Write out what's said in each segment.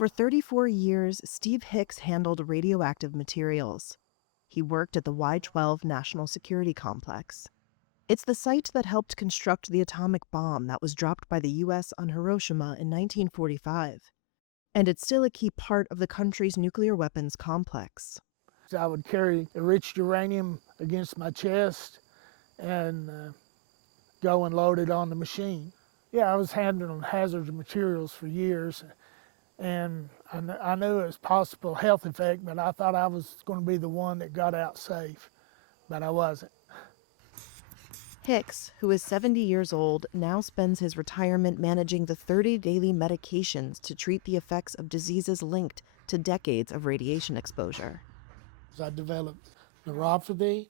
For 34 years, Steve Hicks handled radioactive materials. He worked at the Y-12 National Security Complex. It's the site that helped construct the atomic bomb that was dropped by the U.S. on Hiroshima in 1945. And it's still a key part of the country's nuclear weapons complex. I would carry enriched uranium against my chest and go and load it on the machine. Yeah, I was handling hazardous materials for years, and I knew it was possible health effect, but I thought I was going to be the one that got out safe, but I wasn't. Hicks, who is 70 years old, now spends his retirement managing the 30 daily medications to treat the effects of diseases linked to decades of radiation exposure. I developed neuropathy,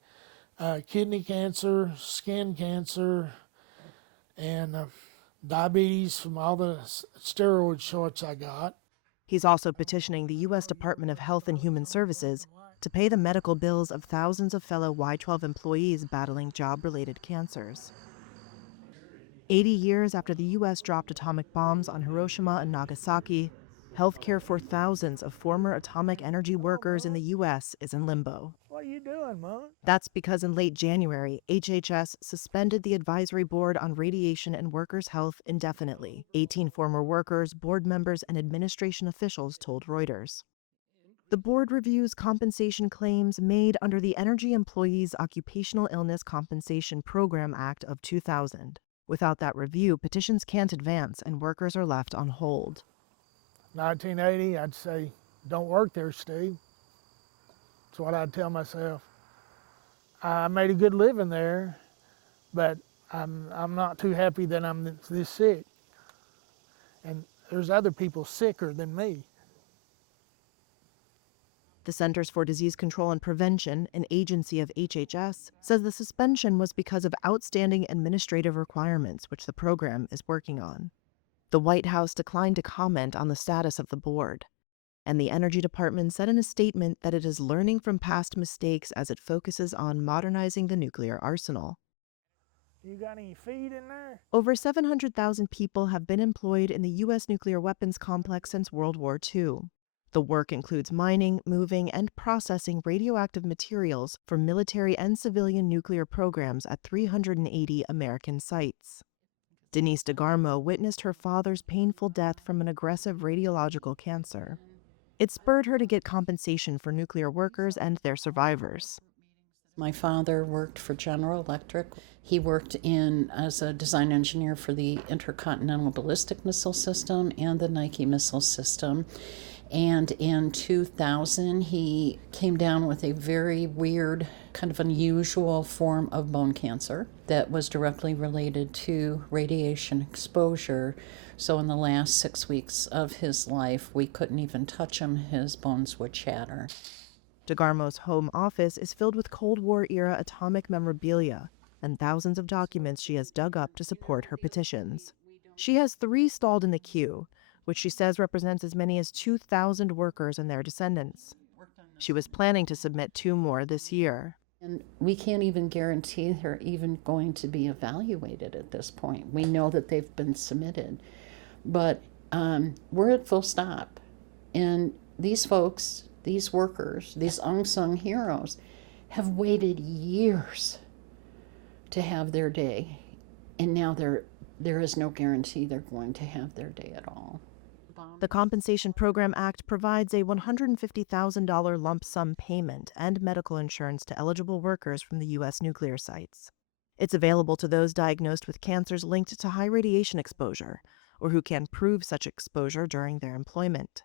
kidney cancer, skin cancer, and diabetes from all the steroid shots I got. He's also petitioning the U.S. Department of Health and Human Services to pay the medical bills of thousands of fellow Y-12 employees battling job-related cancers. 80 years after the U.S. dropped atomic bombs on Hiroshima and Nagasaki, healthcare for thousands of former atomic energy workers in the U.S. is in limbo. What are you doing, Mom? That's because in late January, HHS suspended the Advisory Board on Radiation and Workers' Health indefinitely. 18 former workers, board members, and administration officials told Reuters. The board reviews compensation claims made under the Energy Employees Occupational Illness Compensation Program Act of 2000. Without that review, petitions can't advance and workers are left on hold. 1980, I'd say, don't work there, Steve. That's what I'd tell myself. I made a good living there, but I'm not too happy that I'm this sick. And there's other people sicker than me. The Centers for Disease Control and Prevention, an agency of HHS, says the suspension was because of outstanding administrative requirements which the program is working on. The White House declined to comment on the status of the board, and the Energy Department said in a statement that it is learning from past mistakes as it focuses on modernizing the nuclear arsenal. You got any feed in there? Over 700,000 people have been employed in the U.S. nuclear weapons complex since World War II. The work includes mining, moving, and processing radioactive materials for military and civilian nuclear programs at 380 American sites. Denise DeGarmo witnessed her father's painful death from an aggressive radiological cancer. It spurred her to get compensation for nuclear workers and their survivors. My father worked for General Electric. He worked as a design engineer for the Intercontinental Ballistic Missile System and the Nike missile system. And in 2000, he came down with a very weird, kind of unusual form of bone cancer that was directly related to radiation exposure. So in the last 6 weeks of his life, we couldn't even touch him. His bones would shatter. DeGarmo's home office is filled with Cold War-era atomic memorabilia and thousands of documents she has dug up to support her petitions. She has 3 stalled in the queue, which she says represents as many as 2,000 workers and their descendants. She was planning to submit 2 more this year. And we can't even guarantee they're even going to be evaluated at this point. We know that they've been submitted, but we're at full stop. And these folks, these workers, these unsung heroes, have waited years to have their day, and now there is no guarantee they're going to have their day at all. The Compensation Program Act provides a $150,000 lump sum payment and medical insurance to eligible workers from the U.S. nuclear sites. It's available to those diagnosed with cancers linked to high radiation exposure, or who can prove such exposure during their employment.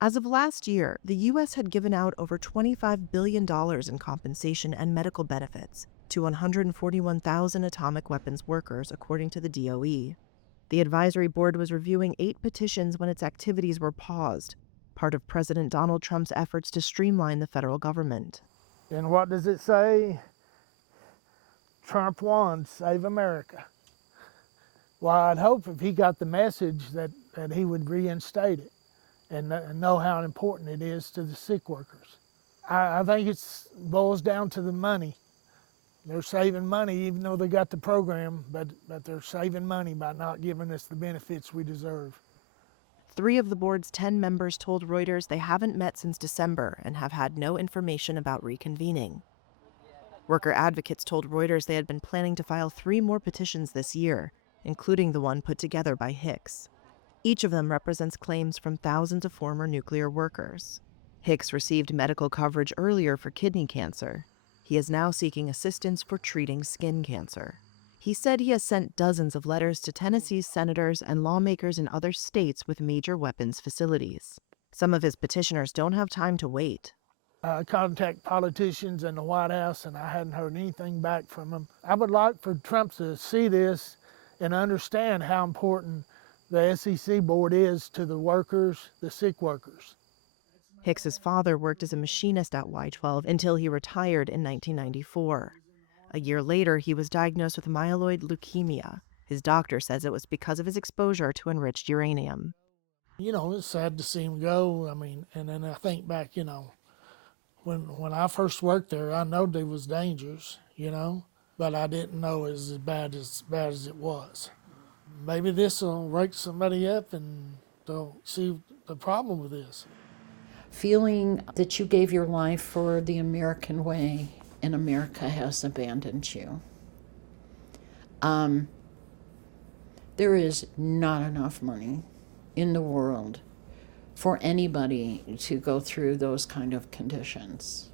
As of last year, the U.S. had given out over $25 billion in compensation and medical benefits to 141,000 atomic weapons workers, according to the DOE. The advisory board was reviewing 8 petitions when its activities were paused, part of President Donald Trump's efforts to streamline the federal government. And what does it say? Trump won, save America. Well, I'd hope if he got the message that he would reinstate it and know how important it is to the sick workers. I think it boils down to the money. They're saving money even though they got the program, but they're saving money by not giving us the benefits we deserve. 3 of the board's 10 members told Reuters they haven't met since December and have had no information about reconvening. Worker advocates told Reuters they had been planning to file 3 more petitions this year, including the one put together by Hicks. Each of them represents claims from thousands of former nuclear workers. Hicks received medical coverage earlier for kidney cancer. He is now seeking assistance for treating skin cancer. He said he has sent dozens of letters to Tennessee's senators and lawmakers in other states with major weapons facilities. Some of his petitioners don't have time to wait. I contact politicians in the White House, and I hadn't heard anything back from them. I would like for Trump to see this and understand how important the SEC board is to the workers, the sick workers. Hicks's father worked as a machinist at Y-12 until he retired in 1994. A year later, he was diagnosed with myeloid leukemia. His doctor says it was because of his exposure to enriched uranium. You know, it's sad to see him go. I mean, and then I think back, when I first worked there, I know there was dangers, but I didn't know it was as bad as it was. Maybe this will wake somebody up and they'll see the problem with this. Feeling that you gave your life for the American way and America has abandoned you. There is not enough money in the world for anybody to go through those kind of conditions.